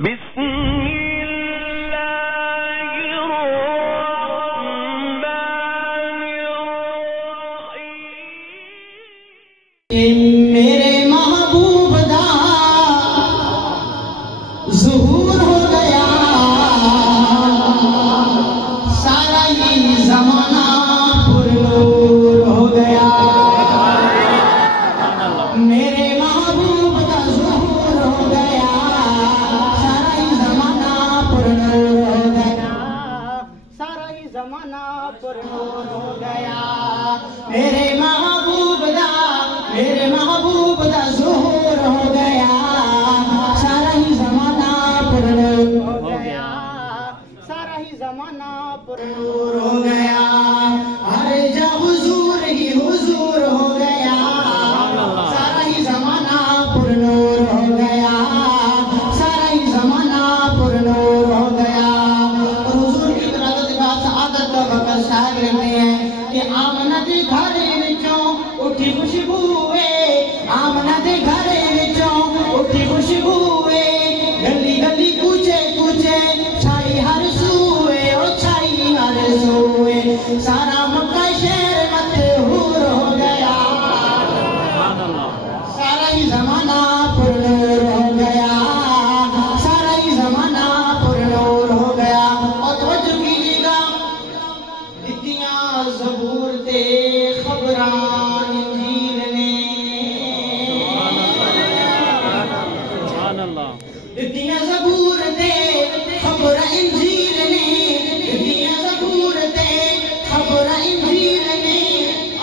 بسم الله الرحمن الرحيم میرے محبوب دا ظہور ہو گیا سارا ہی زمانہ پر نور ہو گیا میرے محبوب دا ظہور ہو گیا سارا ہی زمانہ پر نور ہو گیا سارا ہی زمانہ پر نور ہو گیا میرے محبوب دا ظہور ہو گیا سارا ہی زمانہ پر نور ہو گیا سارا ہی زمانہ پر نور ہو گیا ہر جا حضور ہی حضور ہو گیا سارا ہی زمانہ پر نور ہو گیا سارا ہی زمانہ پر نور ہو گیا حضور کی طرح سعادت کا وقت شاعر لیتے ہیں کہ آمنہ دے گھر وچوں اٹھی خوشبو آمنہ دے گھر وچوں اٹھی خوشبو گلی گلی کوچے کوچے چھائی ہر سوئے او چھائی ہر سوئے سارا مکہ شہر مطہور ہو گیا سارا ہی زمانہ پر نور ہو گیا سارا ہی زمانہ پر نور ہو گیا اور توجہ کیجیے گا دتیاں زبور تے خبراں انجیل نے دتیاں زبور تے خبراں انجیل نے دتیاں زبور تے خبراں انجیل نے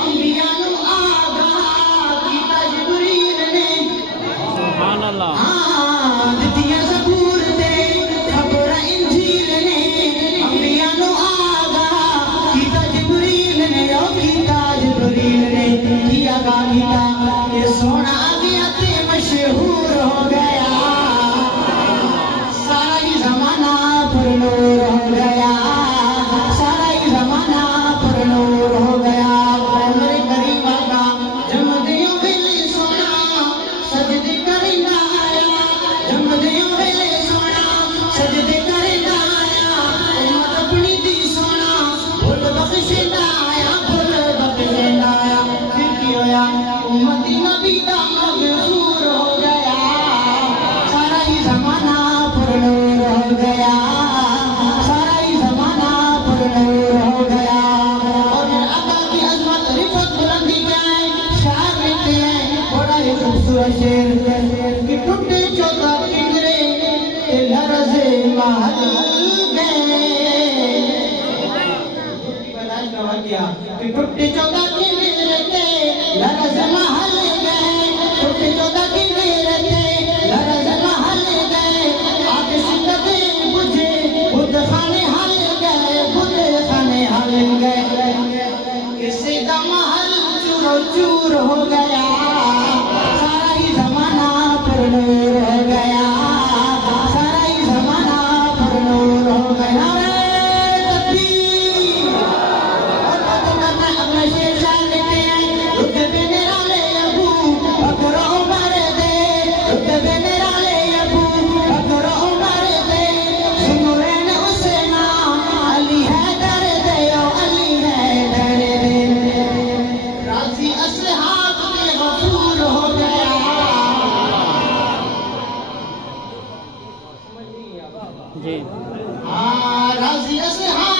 انبیاء نو آگاہ کیتا جبریل نے سبحان اللہ دتیاں زبور تے خبراں انجیل نے انبیاء نو آگاہ کیتا جبریل نے او کیتا جبریل نے کیا گا کیتا کہ سونا گیا تے مشہور ہو گیا سارا ہی زمانہ پر نور ہو گیا سارا ہی زمانہ پر نور ہو گیا میرے قریب آقا جمدیوں ویلے سونا سجدے کرنا آیا جمدیوں ویلے سونا سجدے کرنا آیا امت اپنی دی سونا بھول بخشنا آیا بھول بخشنا آیا پھر کی ہویا امتی نبی دا مغفور ہو گیا سارا ہی زمانہ پر نور ہو گیا سارا ہی زمانہ پر نور ہو گیا اور میرے آقا کی عظمت رفت بلندی کیا ہے شاعر لکھتے ہیں بڑا ہی خوبصورت شعر کہ ٹوٹے چوتھا پنجرے لرزے محل گئے کہ ٹوٹے چوتھا پنجرے لرزے محل گئے ٹوٹے چوتھا پنجرے لرزے محل گئے آگے سندتے بجھے خود خانے حل گئے خود خانے حل گئے کسی کا محل چور و چور ہو گیا سارا ہی زمانہ پر نور ہو گیا سارا ہی زمانہ پر نور ہو گیا تکبیر اور باتوں کرنا اپنا شیر شاعر لکھتے ہیں رتبے نرالے ابو بکر عمر دے رتبے نرالے ابو بکر عمر دے زمرین حسین علی حیدر دے او علی حیدر دے راضی اصحاب کے غفور ہو گیا جی راضی اصحاب